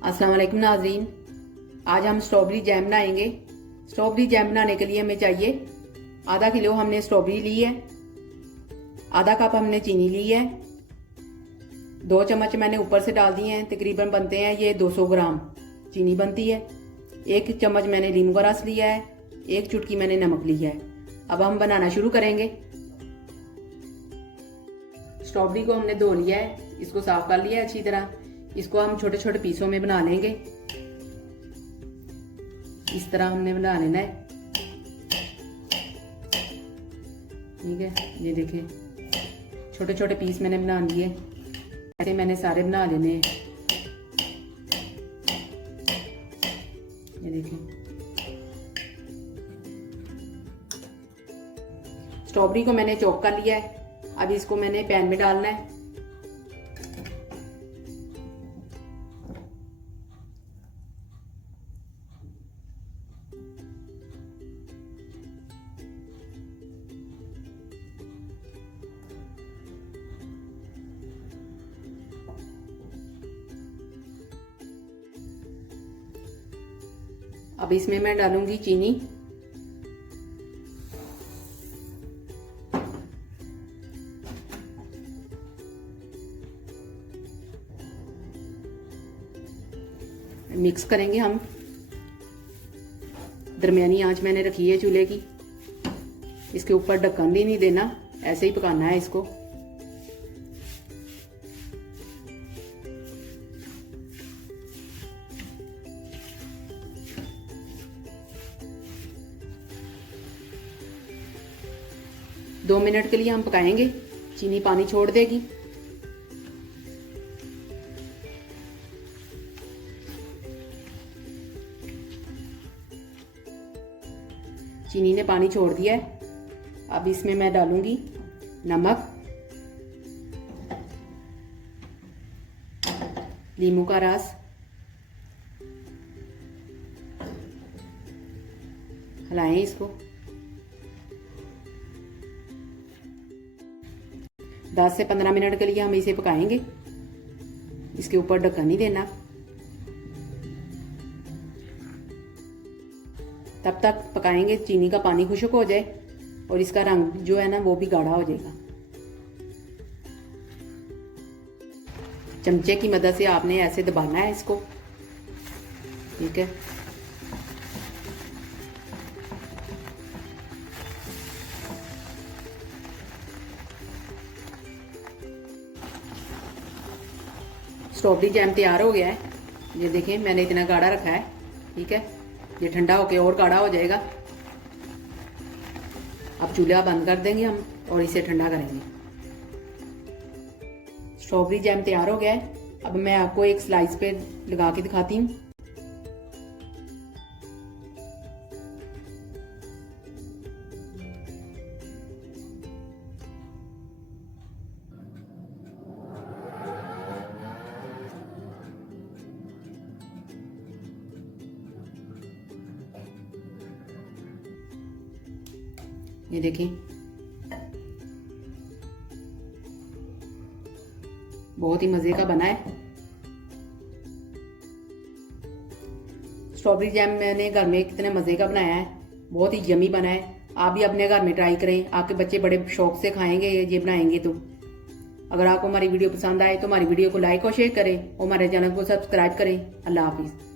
अस्सलाम वालेकुम नाज़रीन। आज हम स्ट्रॉबेरी जैम बनाएंगे। स्ट्रॉबेरी जैम बनाने के लिए हमें चाहिए आधा किलो हमने स्ट्रॉबेरी ली है, आधा कप हमने चीनी ली है, 2 चम्मच मैंने ऊपर से डाल दिए हैं। तकरीबन बनते हैं ये 200 ग्राम चीनी बनती है। 1 चम्मच मैंने नींबू का रस लिया है, 1 चुटकी मैंने नमक लिया है। अब हम बनाना शुरू करेंगे। स्ट्रॉबेरी को हमने धो लिया है, इसको साफ कर लिया है अच्छी तरह। इसको हम छोटे छोटे पीसों में बना लेंगे। इस तरह हमने बना लेना है, ठीक है। ये देखिए छोटे छोटे पीस मैंने बना लिए, ऐसे मैंने सारे बना लेने हैं। ये देखिए स्ट्रॉबेरी को मैंने चॉप कर लिया है। अब इसको मैंने पैन में डालना है। अब इसमें मैं डालूंगी चीनी। मिक्स करेंगे हम। दरमियानी आंच मैंने रखी है चूल्हे की। इसके ऊपर ढक्कन भी नहीं देना, ऐसे ही पकाना है इसको। दो मिनट के लिए हम पकाएंगे। चीनी पानी छोड़ देगी। चीनी ने पानी छोड़ दिया है। अब इसमें मैं डालूंगी नमक, नींबू का रस, हिलाएं इसको। 10 से 15 मिनट के लिए हम इसे पकाएंगे। इसके ऊपर ढक्कन नहीं देना। तब तक पकाएंगे चीनी का पानी खुश्क हो जाए और इसका रंग जो है ना वो भी गाढ़ा हो जाएगा। चमचे की मदद से आपने ऐसे दबाना है इसको, ठीक है। स्ट्रॉबेरी जैम तैयार हो गया है। ये देखें मैंने इतना गाढ़ा रखा है, ठीक है। ये ठंडा होके और गाढ़ा हो जाएगा। अब चूल्हा बंद कर देंगे हम और इसे ठंडा करेंगे। स्ट्रॉबेरी जैम तैयार हो गया है। अब मैं आपको एक स्लाइस पे लगा के दिखाती हूँ। ये देखें बहुत ही मजे का बना है। स्ट्रॉबेरी जैम मैंने घर में कितने मजे का बनाया है, बहुत ही यमी बना है। आप भी अपने घर में ट्राई करें, आपके बच्चे बड़े शौक से खाएंगे ये बनाएंगे तो। अगर आपको हमारी वीडियो पसंद आए तो हमारी वीडियो को लाइक और शेयर करें और हमारे चैनल को सब्सक्राइब करें। अल्लाह हाफिज।